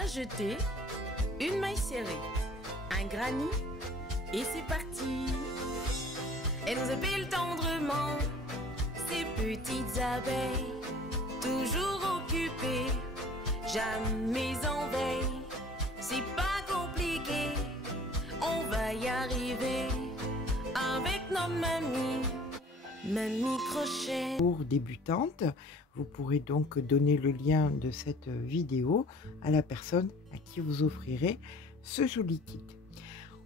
un jeté, une maille serrée, un granit et c'est parti. Elle nous épile tendrement, ces petites abeilles, toujours occupées, jamais en veille. C'est pas compliqué, on va y arriver avec nos mamies. Mamie Crochet. Pour débutantes, vous pourrez donc donner le lien de cette vidéo à la personne à qui vous offrirez ce joli kit.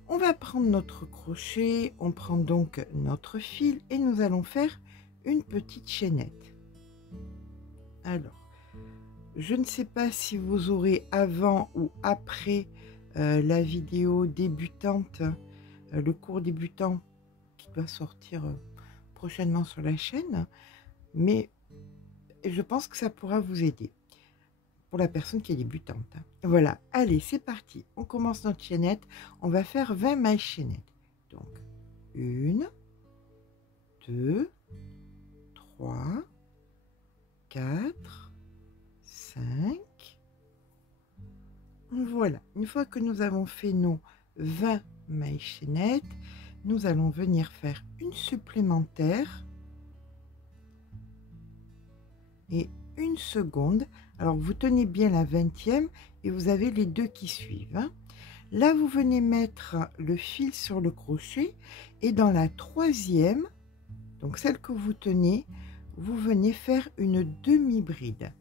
On va prendre notre crochet, on prend donc notre fil et nous allons faire une petite chaînette. Alors, je ne sais pas si vous aurez avant ou après la vidéo débutante, le cours débutant qui doit sortir prochainement sur la chaîne, mais je pense que ça pourra vous aider pour la personne qui est débutante. Voilà, allez, c'est parti. On commence notre chaînette. On va faire 20 mailles chaînettes. Donc, 1, 2, 3, 4, 5. Voilà, une fois que nous avons fait nos 20 mailles chaînettes, nous allons venir faire une supplémentaire et une seconde. Alors vous tenez bien la 20e et vous avez les deux qui suivent, hein. Là vous venez mettre le fil sur le crochet et dans la 3e, donc celle que vous tenez, vous venez faire une demi-bride.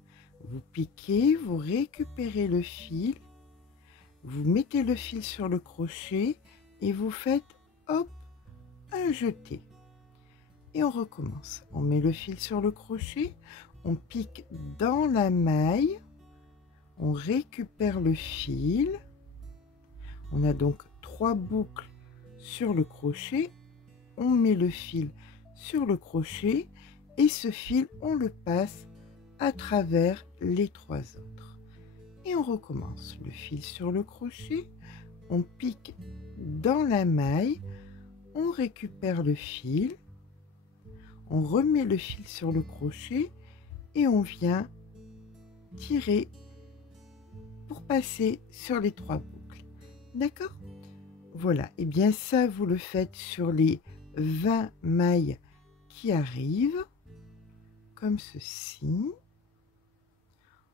Vous piquez, vous récupérez le fil, vous mettez le fil sur le crochet et vous faites hop, un jeté. Et on recommence. On met le fil sur le crochet, on pique dans la maille, on récupère le fil. On a donc 3 boucles sur le crochet, on met le fil sur le crochet et ce fil, on le passe à travers les 3 autres. Et on recommence. Le fil sur le crochet, on pique dans la maille, on récupère le fil, on remet le fil sur le crochet et on vient tirer pour passer sur les 3 boucles. D'accord? Voilà, et bien ça vous le faites sur les 20 mailles qui arrivent, comme ceci.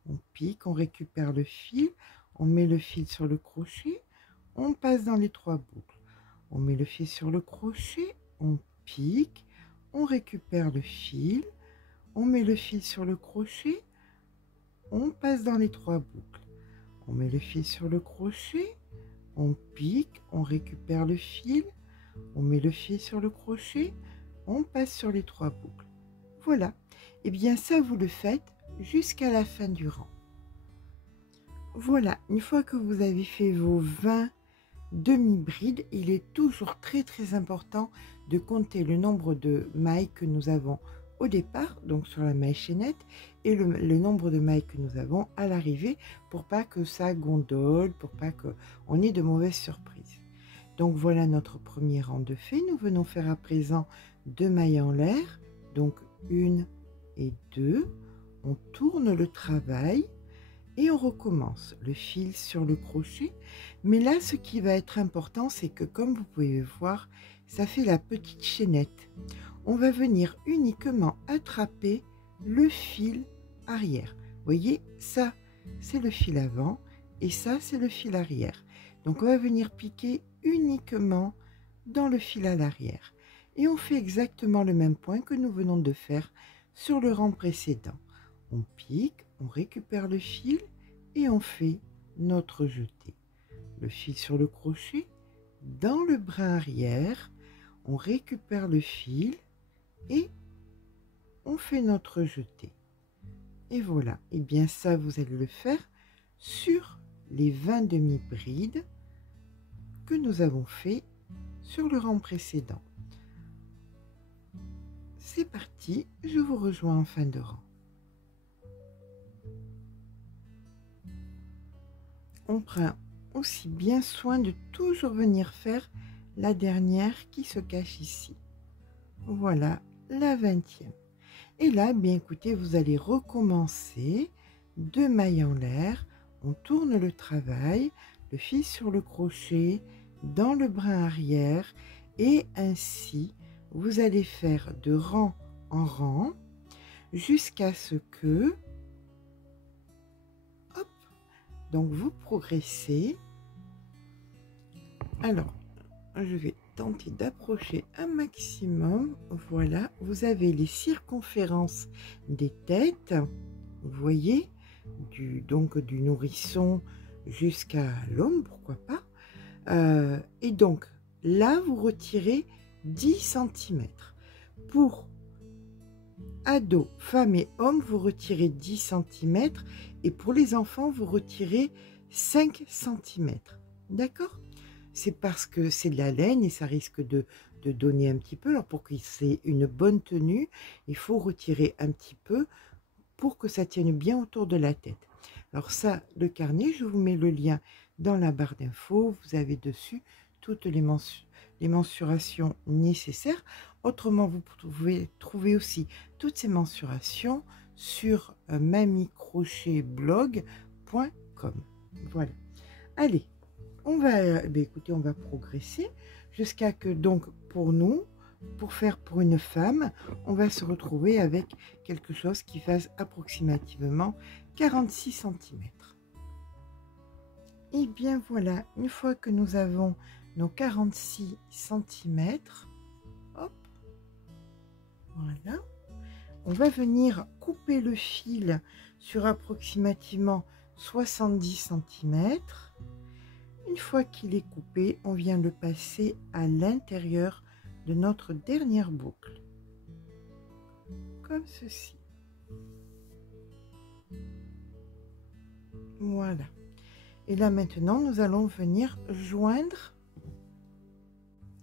On pique, on récupère le fil, on met le fil sur le crochet, on passe dans les 3 boucles. On met le fil sur le crochet, on pique, on récupère le fil, on met le fil sur le crochet, on passe dans les 3 boucles. On met le fil sur le crochet, on pique, on récupère le fil, on met le fil sur le crochet, on passe sur les 3 boucles. Voilà, et bien ça vous le faites jusqu'à la fin du rang. Voilà, une fois que vous avez fait vos 20 demi-brides, il est toujours très important de compter le nombre de mailles que nous avons au départ, donc sur la maille chaînette, et le nombre de mailles que nous avons à l'arrivée, pour pas que ça gondole, pour pas qu'on ait de mauvaises surprises. Donc voilà notre premier rang de fait. Nous venons faire à présent 2 mailles en l'air, donc 1 et 2. On tourne le travail et on recommence le fil sur le crochet. Mais là, ce qui va être important, c'est que comme vous pouvez voir, ça fait la petite chaînette. On va venir uniquement attraper le fil arrière. Vous voyez, ça, c'est le fil avant et ça, c'est le fil arrière. Donc, on va venir piquer uniquement dans le fil à l'arrière. Et on fait exactement le même point que nous venons de faire sur le rang précédent. On pique, on récupère le fil et on fait notre jeté. Le fil sur le crochet, dans le brin arrière, on récupère le fil et on fait notre jeté. Et voilà, et bien ça vous allez le faire sur les 20 demi-brides que nous avons fait sur le rang précédent. C'est parti, je vous rejoins en fin de rang. On prend aussi bien soin de toujours venir faire la dernière qui se cache ici. Voilà la 20e. Et là, bien écoutez, vous allez recommencer 2 mailles en l'air, on tourne le travail, le fil sur le crochet, dans le brin arrière, et ainsi vous allez faire de rang en rang jusqu'à ce que, hop, donc vous progressez. Alors, je vais tenter d'approcher un maximum. Voilà, vous avez les circonférences des têtes, vous voyez, donc du nourrisson jusqu'à l'homme, pourquoi pas. Et donc là, vous retirez 10 cm. Pour ados, femmes et hommes, vous retirez 10 cm. Et pour les enfants, vous retirez 5 cm. D'accord? C'est parce que c'est de la laine et ça risque de donner un petit peu. Alors pour que c'est une bonne tenue, il faut retirer un petit peu pour que ça tienne bien autour de la tête. Alors ça, le carnet, je vous mets le lien dans la barre d'infos. Vous avez dessus toutes les mensurations nécessaires. Autrement, vous pouvez trouver aussi toutes ces mensurations sur mamicrochetblog.com. Voilà. Allez, on va, écoutez, on va progresser jusqu'à que, donc, pour nous, pour faire pour une femme, on va se retrouver avec quelque chose qui fasse approximativement 46 cm. Et bien voilà, une fois que nous avons nos 46 cm, hop, voilà, on va venir couper le fil sur approximativement 70 cm. Une fois qu'il est coupé, on vient le passer à l'intérieur de notre dernière boucle, comme ceci. Voilà. Et là maintenant, nous allons venir joindre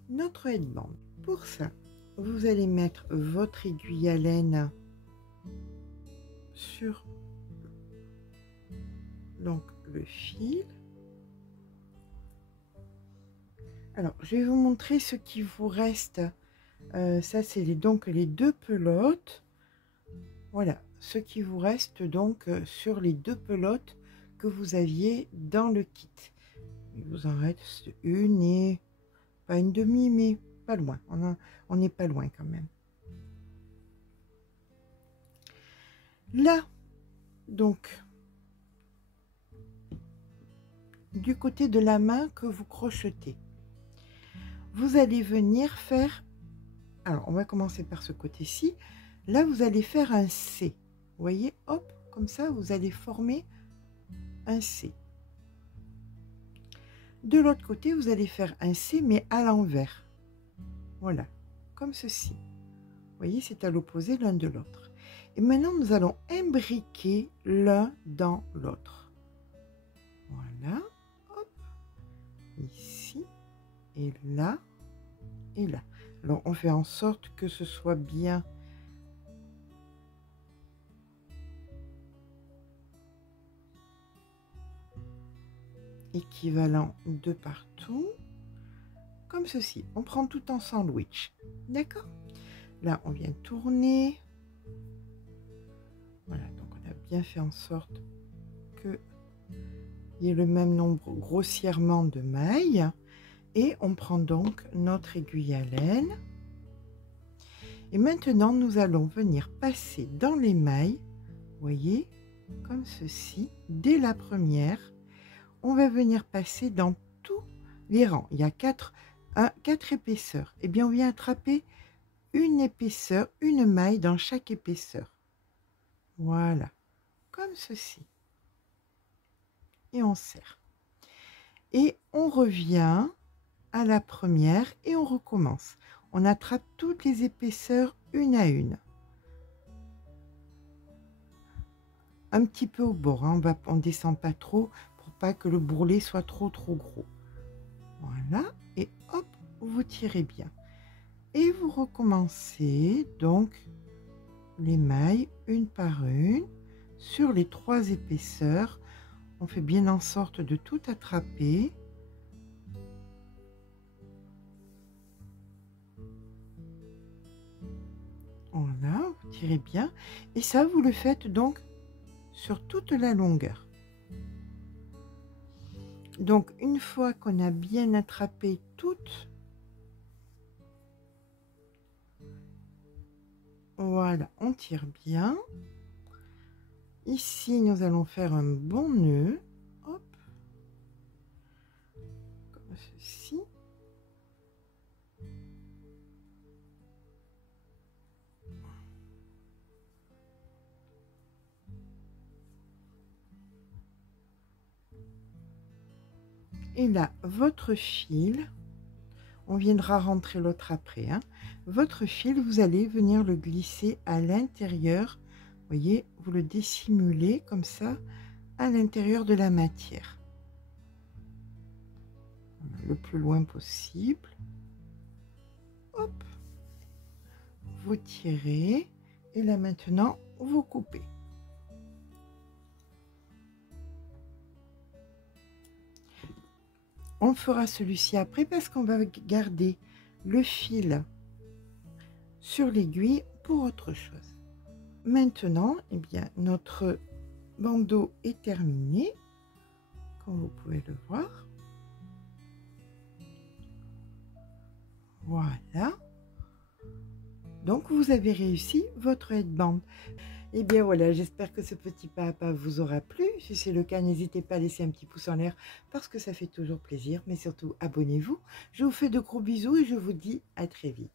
notre headband. Pour ça, vous allez mettre votre aiguille à laine sur donc le fil. Alors, je vais vous montrer ce qui vous reste. Ça, c'est donc les deux pelotes. Voilà, ce qui vous reste donc sur les deux pelotes que vous aviez dans le kit. Il vous en reste une et pas une demi, mais pas loin. On n'est pas loin quand même. Là, donc, du côté de la main que vous crochetez, vous allez venir faire, alors on va commencer par ce côté-ci, là vous allez faire un C, vous voyez, hop, comme ça vous allez former un C. De l'autre côté vous allez faire un C mais à l'envers, voilà, comme ceci, vous voyez, c'est à l'opposé l'un de l'autre. Et maintenant nous allons imbriquer l'un dans l'autre, voilà, hop, ici et là et là. Alors on fait en sorte que ce soit bien équivalent de partout, comme ceci. On prend tout en sandwich, d'accord? Là on vient tourner, voilà, donc on a bien fait en sorte que il y ait le même nombre grossièrement de mailles. Et on prend donc notre aiguille à laine. Et maintenant, nous allons venir passer dans les mailles, vous voyez, comme ceci, dès la première. On va venir passer dans tous les rangs. Il y a 4 épaisseurs. Et bien, on vient attraper une épaisseur, une maille dans chaque épaisseur. Voilà, comme ceci. Et on serre. Et on revient à la première et on recommence. On attrape toutes les épaisseurs une à une. Un petit peu au bord, hein. On descend pas trop pour pas que le bourrelet soit trop gros. Voilà, et hop, vous tirez bien. Et vous recommencez donc les mailles une par une sur les 3 épaisseurs. On fait bien en sorte de tout attraper. Voilà, vous tirez bien. Et ça, vous le faites donc sur toute la longueur. Donc une fois qu'on a bien attrapé toutes, voilà, on tire bien. Ici, nous allons faire un bon nœud. Hop. Comme ceci. Et là, votre fil, on viendra rentrer l'autre après, hein. Votre fil, vous allez venir le glisser à l'intérieur. Voyez, vous le dissimulez comme ça à l'intérieur de la matière. Voilà, le plus loin possible. Hop. Vous tirez et là maintenant, vous coupez. On fera celui-ci après parce qu'on va garder le fil sur l'aiguille pour autre chose. Maintenant, eh bien, notre bandeau est terminé, comme vous pouvez le voir. Voilà. Donc, vous avez réussi votre headband. Et bien voilà, j'espère que ce petit pas à pas vous aura plu. Si c'est le cas, n'hésitez pas à laisser un petit pouce en l'air parce que ça fait toujours plaisir. Mais surtout, abonnez-vous. Je vous fais de gros bisous et je vous dis à très vite.